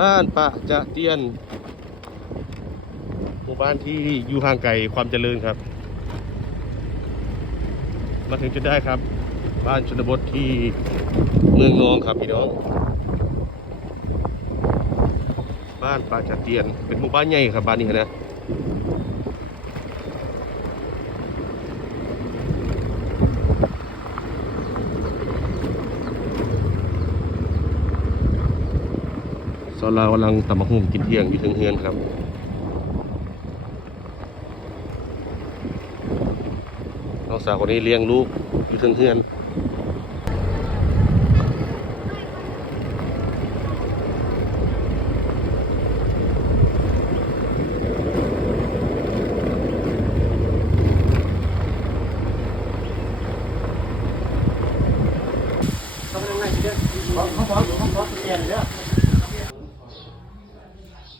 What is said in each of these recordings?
บ้านปะจะเตียนหมู่บ้านที่อยู่ห่างไกลความเจริญครับ มาถึงจนได้ครับ บ้านชนบทที่เมืองนองครับพี่น้องบ้านปาจาเตียนเป็นหมู่บ้านใหญ่ครับบ้านนี้นะ อนเรากำลังตำมะฮุ่มกินเที่ยงอยู่ถึงเฮือนครับน้องสาวคนนี้เลี้ยงลูกอยู่ถึงเฮือน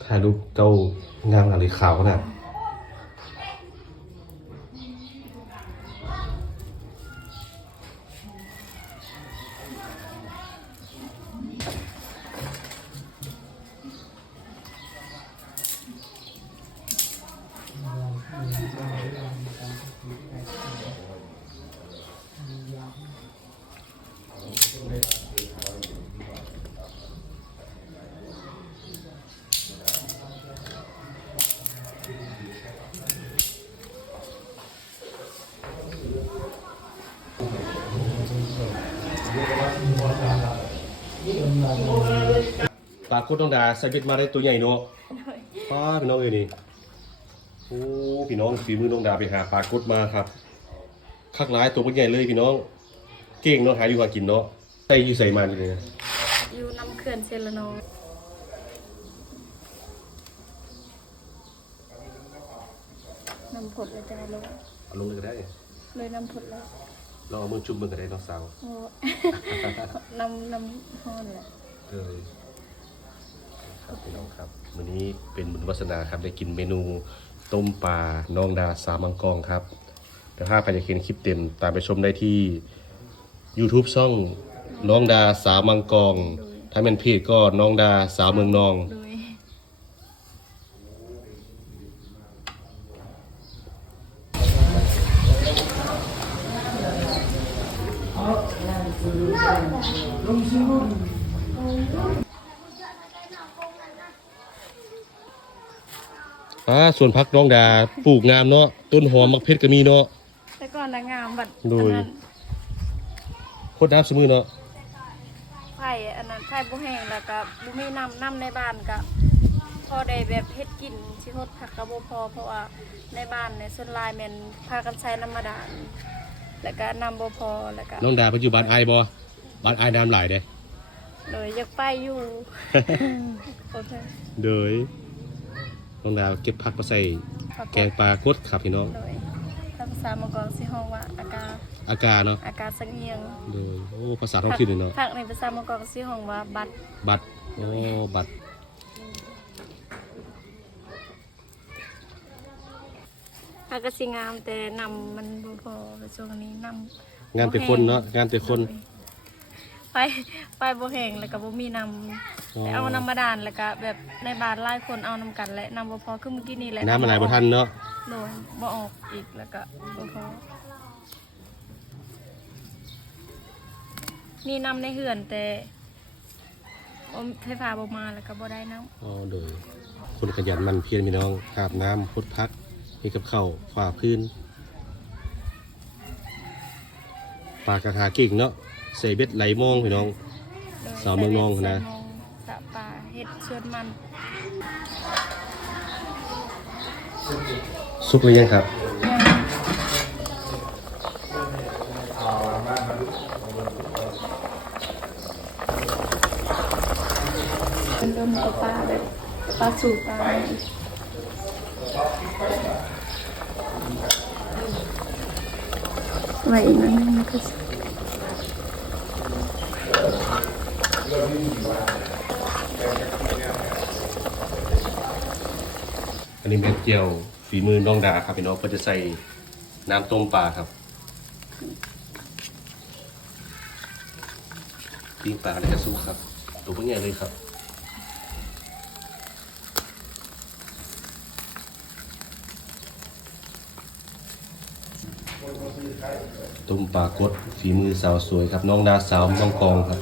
ถ่ายรูปเจ้างามอะไรขาวขนาด ปลาโคตรต้องดาใส่เบ็ดมาได้ตัวใหญ่เนาะป้าพี่น้องเอ้ยนี่โอ้พี่น้องฝีมือน้องดาไปหาปลากดมาครับคักร้ายตัวมันใหญ่เลยพี่น้อง เก่งเนาะหาอยู่หากินเนาะใส่อยู่ใส่มันเลยนะอยู่น้ำเขื่อนเซลโนน้ำผดเลยจ้าลงเอาลงเลยก็ได้ เลยน้ำผดแล้ว ลองเอามือจุ่มมือก็ได้น้องสาวโอ้น้ำน้ำห้อนแหละเลยครับพี่น้องครับวันนี้เป็นบุญวาสนาครับได้กินเมนูต้มปลาน้องดาสามังกรครับแต่ถ้าใครอยากเห็นคลิปเต็มตามไปชมได้ที่ YouTube ช่องน้องดาสามังกรถ้าเป็นเพจก็น้องดาสาวเมืองนอง โดย อ่าส่วนพักน้องดาปลูกงามเนาะต้นหอมมักเพชรก็มีเนาะแต่ก่อนนางงามบัดโดยอันนั้นโคตรน้ำสมือเนาะไผ่อันนั้นไผ่บุแห้งแล้วก็บุมีน้ำน้ำในบ้านก็พอได้แบบเฮ็ดกินชิฮดผักกระโบพอเพราะว่าในบ้านเนี่ยส่วนหลายแม่นพากันใช้น้ำมาดาน แล้วก็น้ำบ่พอแล้วก็น้องดาปัจจุบันไอายบ่บ้านไอายน้ำหลายเด้เลยอยากไปอยู่โอเคเดยน้องดาเก็บผักมาใส่ขอบแกคุณงปลากดครับพี่น้องโดยภาษามงกรสิห้องว่าอากาศอากาเนาะอากาศสังเงียงโดยโอ้ภาษาท้องถิ่นเลยเนาะผักในภาษามงกรสิห้องว่าบัดบัตรโอ้บัตร ผักก็สิงามแต่นำมันบ่พอช่วงนี้นำงานแต่คนเนาะงานแต่คน ไปไปบ่แห้งแล้วก็บ่มีนำอ๋อแต่เอานำมาดานแล้วก็แบบในบ้านหลายคนเอานำกันและนำบ่พอคือเมื่อกี้นี่แหละน้ำมันไหลบ่ทันเนาะโดนบ่ออกอีกแล้วก็บ่พอมีนำในเหือนแต่บ่ไฟฟ้าบ่มาแล้วก็บ่ได้น้ำอ๋อโดยคนขยันหมันเพียรพี่น้องหาบน้ำพดพัก มีกับข้าวฝ่าพื้นปลากระหาเก่งเนาะใส่เบ็ดไหลมองพี่น้อง สาวเมืองนองนะสาวเมืองสะปลาเฮ็ดชวนมันสุกหรือยังครับเป็นเริ่มตัวปลาแบบปลาสูตรปลา ไว้อีกนิดนึงมันก็สิอันนี้เป็นเจียวฝีมือน้องดาครับพี่น้องก็จะใส่น้ำต้มปลาครับปิ้งปลาในกระซุกครับตัวเพิ่งใหญ่เลยครับ ต้มปลากดฝีมือสาวสวยครับ น้องดาสาวมังกรครับ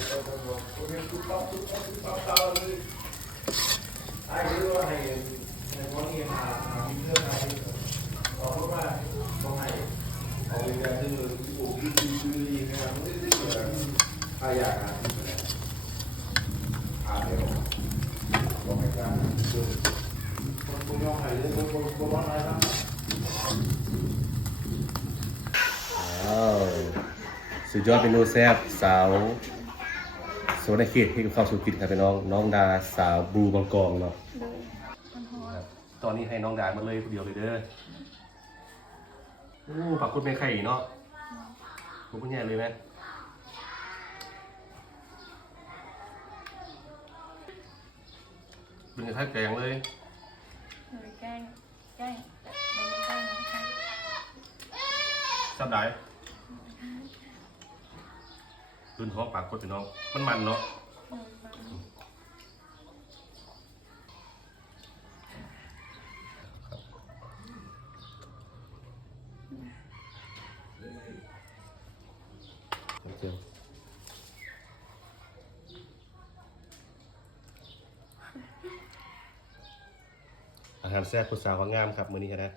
ว้าว สุดยอดเมนูแซ่บสาวโซนในเขตที่เข้าสู่กินครับพี่น้องน้องดาสาวบลูบางกองเนาะเลยมันฮอดตอนนี้ให้น้องดามาเลยคนเดียวเลยเด้อโอ้ปากกุดไม่ไข่เนาะผมพูดแย่เลยไหมเป็นกระทะแกงเลยเลยแกล้งแกล้งไม่ได้แกล้งนะแกล้งจับได้ รุ่นท้องปากกดพี่น้อง มันมันเนาะเลยมันโอเคอาหารแซ่บผู้สาวของงามครับมื้อนี้ครับนะ